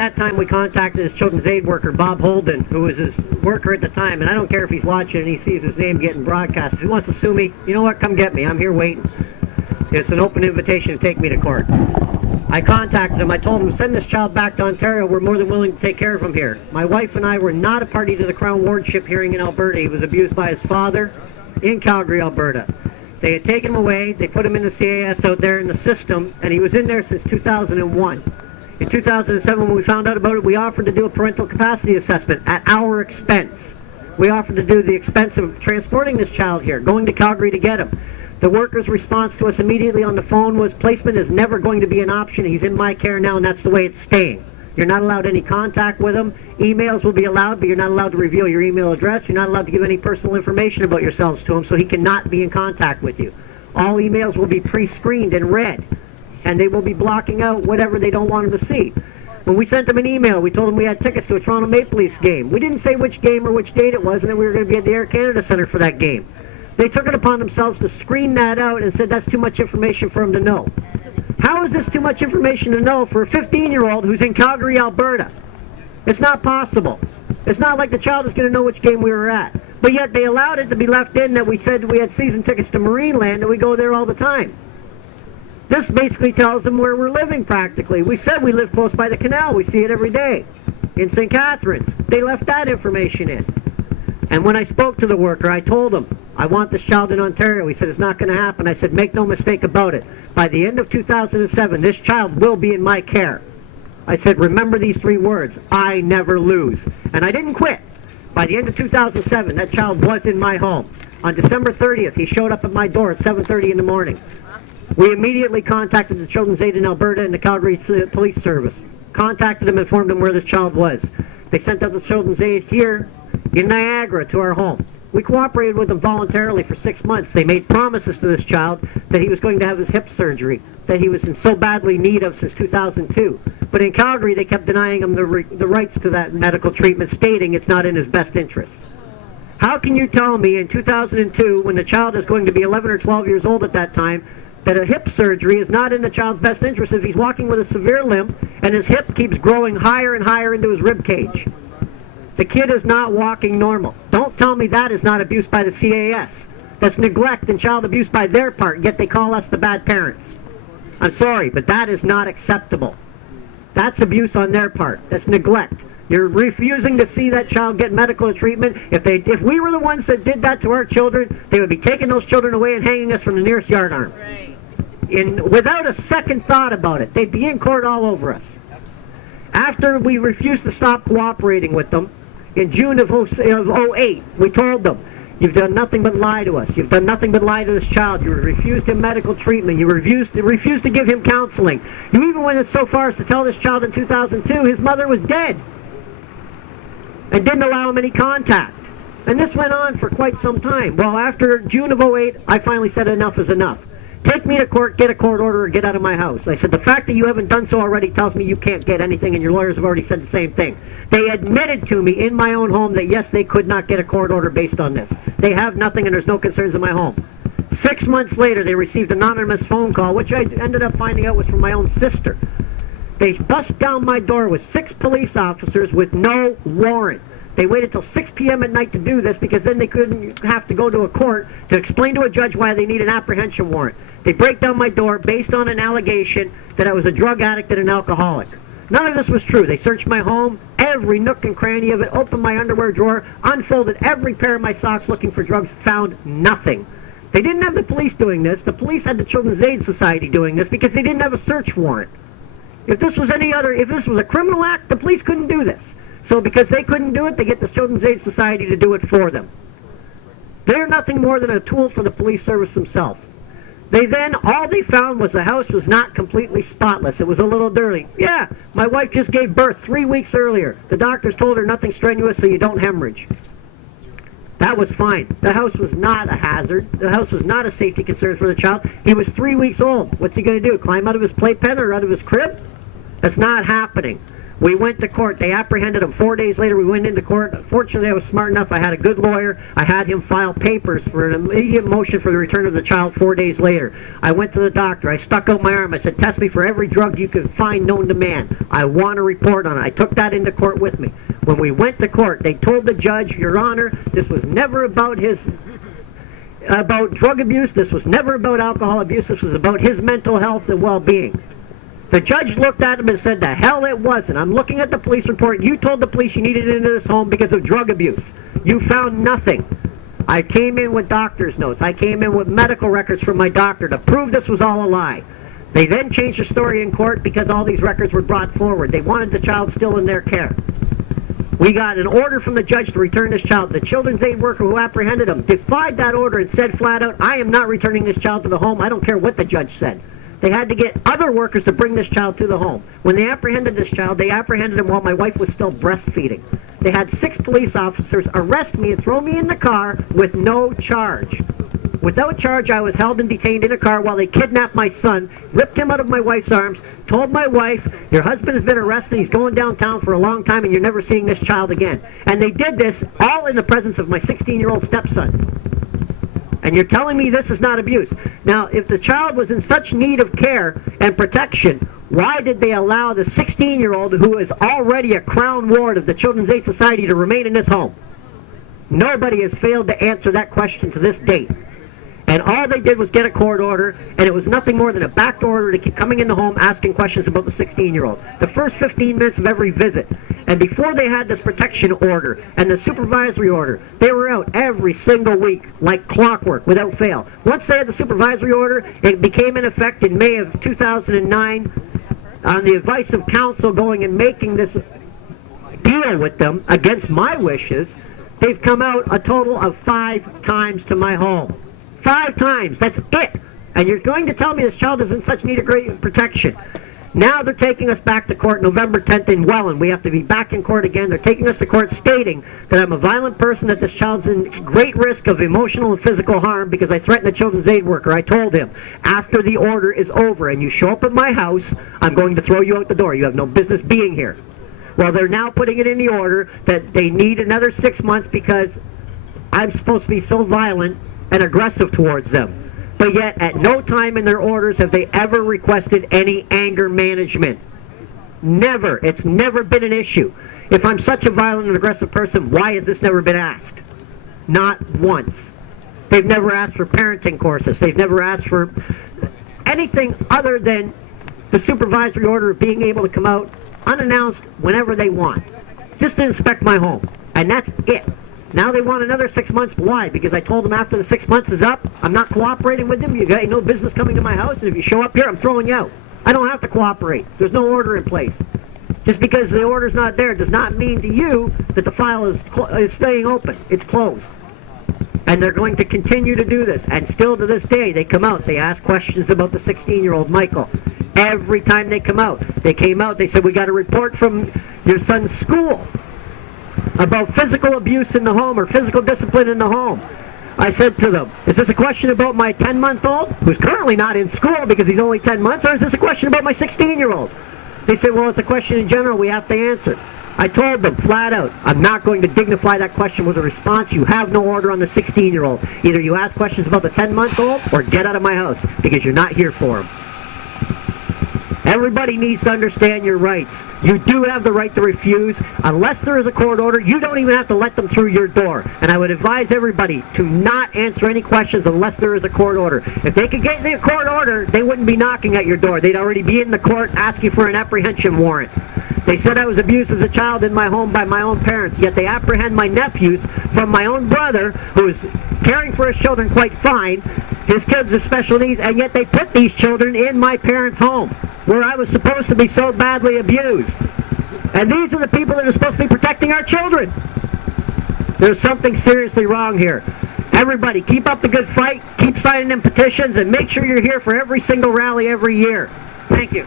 At that time, we contacted his children's aid worker, Bob Holden, who was his worker at the time, and I don't care if he's watching and he sees his name getting broadcast. If he wants to sue me, you know what, come get me. I'm here waiting. It's an open invitation to take me to court. I contacted him. I told him, send this child back to Ontario. We're more than willing to take care of him here. My wife and I were not a party to the Crown Wardship hearing in Alberta. He was abused by his father in Calgary, Alberta. They had taken him away. They put him in the CAS out there in the system, and he was in there since 2001. In 2007, when we found out about it, we offered to do a parental capacity assessment at our expense. We offered to do the expense of transporting this child here, going to Calgary to get him. The worker's response to us immediately on the phone was, placement is never going to be an option. He's in my care now, and that's the way it's staying. You're not allowed any contact with him. Emails will be allowed, but you're not allowed to reveal your email address. You're not allowed to give any personal information about yourselves to him, so he cannot be in contact with you. All emails will be pre-screened and read, and they will be blocking out whatever they don't want him to see. When we sent them an email, we told them we had tickets to a Toronto Maple Leafs game. We didn't say which game or which date it was, and that we were going to be at the Air Canada Centre for that game. They took it upon themselves to screen that out and said that's too much information for him to know. How is this too much information to know for a 15-year-old who's in Calgary, Alberta? It's not possible. It's not like the child is going to know which game we were at. But yet they allowed it to be left in that we said we had season tickets to Marineland and we go there all the time. This basically tells them where we're living practically. We said we live close by the canal. We see it every day in St. Catharines. They left that information in. And when I spoke to the worker, I told him, I want this child in Ontario. He said, it's not going to happen. I said, make no mistake about it. By the end of 2007, this child will be in my care. I said, remember these 3 words, I never lose. And I didn't quit. By the end of 2007, that child was in my home. On December 30th, he showed up at my door at 7:30 in the morning. We immediately contacted the Children's Aid in Alberta and the Calgary Police Service. Contacted them, informed them where this child was. They sent out the Children's Aid here in Niagara to our home. We cooperated with them voluntarily for 6 months. They made promises to this child that he was going to have his hip surgery, that he was in so badly need of since 2002. But in Calgary, they kept denying him the rights to that medical treatment, stating it's not in his best interest. How can you tell me in 2002, when the child is going to be 11 or 12 years old at that time, that a hip surgery is not in the child's best interest if he's walking with a severe limp and his hip keeps growing higher and higher into his rib cage? The kid is not walking normal. Don't tell me that is not abuse by the CAS. That's neglect and child abuse by their part, yet they call us the bad parents. I'm sorry, but that is not acceptable. That's abuse on their part. That's neglect. You're refusing to see that child get medical treatment. If we were the ones that did that to our children, they would be taking those children away and hanging us from the nearest yardarm. Without a second thought about it. They'd be in court all over us. After we refused to stop cooperating with them, in June of 08, we told them, you've done nothing but lie to us. You've done nothing but lie to this child. You refused him medical treatment. You refused to give him counseling. You even went so far as to tell this child in 2002 his mother was dead and didn't allow him any contact. And this went on for quite some time. Well, after June of 08, I finally said enough is enough. Take me to court, get a court order, or get out of my house. I said, the fact that you haven't done so already tells me you can't get anything, and your lawyers have already said the same thing. They admitted to me in my own home that, yes, they could not get a court order based on this. They have nothing, and there's no concerns in my home. 6 months later, they received an anonymous phone call, which I ended up finding out was from my own sister. They bust down my door with 6 police officers with no warrant. They waited till 6 p.m. at night to do this because then they couldn't have to go to a court to explain to a judge why they need an apprehension warrant. They break down my door based on an allegation that I was a drug addict and an alcoholic. None of this was true. They searched my home, every nook and cranny of it, opened my underwear drawer, unfolded every pair of my socks looking for drugs, found nothing. They didn't have the police doing this. The police had the Children's Aid Society doing this because they didn't have a search warrant. If this was a criminal act, the police couldn't do this. So because they couldn't do it, they get the Children's Aid Society to do it for them. They're nothing more than a tool for the police service themselves. All they found was the house was not completely spotless. It was a little dirty. Yeah, my wife just gave birth 3 weeks earlier. The doctors told her nothing strenuous, so you don't hemorrhage. That was fine. The house was not a hazard. The house was not a safety concern for the child. He was 3 weeks old. What's he going to do? Climb out of his playpen or out of his crib? That's not happening. We went to court. They apprehended him. 4 days later, we went into court. Fortunately, I was smart enough. I had a good lawyer. I had him file papers for an immediate motion for the return of the child 4 days later. I went to the doctor. I stuck out my arm. I said, test me for every drug you can find known to man. I want a report on it. I took that into court with me. When we went to court, they told the judge, Your Honor, this was never about drug abuse. This was never about alcohol abuse. This was about his mental health and well-being. The judge looked at him and said, the hell it wasn't. I'm looking at the police report. You told the police you needed into this home because of drug abuse. You found nothing. I came in with doctor's notes. I came in with medical records from my doctor to prove this was all a lie. They then changed the story in court because all these records were brought forward. They wanted the child still in their care. We got an order from the judge to return this child. The children's aid worker who apprehended him defied that order and said flat out, I am not returning this child to the home. I don't care what the judge said. They had to get other workers to bring this child to the home. When they apprehended this child, they apprehended him while my wife was still breastfeeding. They had 6 police officers arrest me and throw me in the car with no charge. Without charge, I was held and detained in a car while they kidnapped my son, ripped him out of my wife's arms, told my wife, your husband has been arrested, he's going downtown for a long time, and you're never seeing this child again. And they did this all in the presence of my 16-year-old stepson. And you're telling me this is not abuse. Now, if the child was in such need of care and protection, why did they allow the 16-year-old who is already a crown ward of the Children's Aid Society to remain in this home? Nobody has failed to answer that question to this date. And all they did was get a court order, and it was nothing more than a backdoor order to keep coming in the home asking questions about the 16-year-old. The first 15 minutes of every visit. And before they had this protection order and the supervisory order, they were out every single week like clockwork without fail. Once they had the supervisory order, it became in effect in May of 2009 on the advice of counsel going and making this deal with them against my wishes. They've come out a total of 5 times to my home. 5 times, that's it. And you're going to tell me this child is in such need of great protection. Now they're taking us back to court November 10th in Welland. We have to be back in court again. They're taking us to court stating that I'm a violent person, that this child's in great risk of emotional and physical harm because I threatened a children's aid worker. I told him, after the order is over and you show up at my house, I'm going to throw you out the door. You have no business being here. Well, they're now putting it in the order that they need another 6 months because I'm supposed to be so violent and aggressive towards them. But yet, at no time in their orders have they ever requested any anger management. Never. It's never been an issue. If I'm such a violent and aggressive person, why has this never been asked? Not once. They've never asked for parenting courses. They've never asked for anything other than the supervisory order of being able to come out unannounced whenever they want. Just to inspect my home. And that's it. Now they want another 6 months. Why? Because I told them after the 6 months is up, I'm not cooperating with them. You got no business coming to my house, and if you show up here, I'm throwing you out. I don't have to cooperate. There's no order in place. Just because the order's not there does not mean to you that the file is staying open. It's closed. And they're going to continue to do this. And still to this day, they come out. They ask questions about the 16-year-old Michael. Every time they come out. They came out, they said, we got a report from your son's school about physical abuse in the home or physical discipline in the home. I said to them, is this a question about my 10-month-old, who's currently not in school because he's only 10 months, or is this a question about my 16-year-old? They said, well, it's a question in general we have to answer. I told them flat out, I'm not going to dignify that question with a response. You have no order on the 16-year-old. Either you ask questions about the 10-month-old or get out of my house because you're not here for him. Everybody needs to understand your rights. You do have the right to refuse. Unless there is a court order, you don't even have to let them through your door. And I would advise everybody to not answer any questions unless there is a court order. If they could get the court order, they wouldn't be knocking at your door. They'd already be in the court asking for an apprehension warrant. They said I was abused as a child in my home by my own parents, yet they apprehend my nephews from my own brother, who is caring for his children quite fine. His kids have special needs, and yet they put these children in my parents' home, where I was supposed to be so badly abused. And these are the people that are supposed to be protecting our children. There's something seriously wrong here. Everybody, keep up the good fight, keep signing them petitions, and make sure you're here for every single rally every year. Thank you.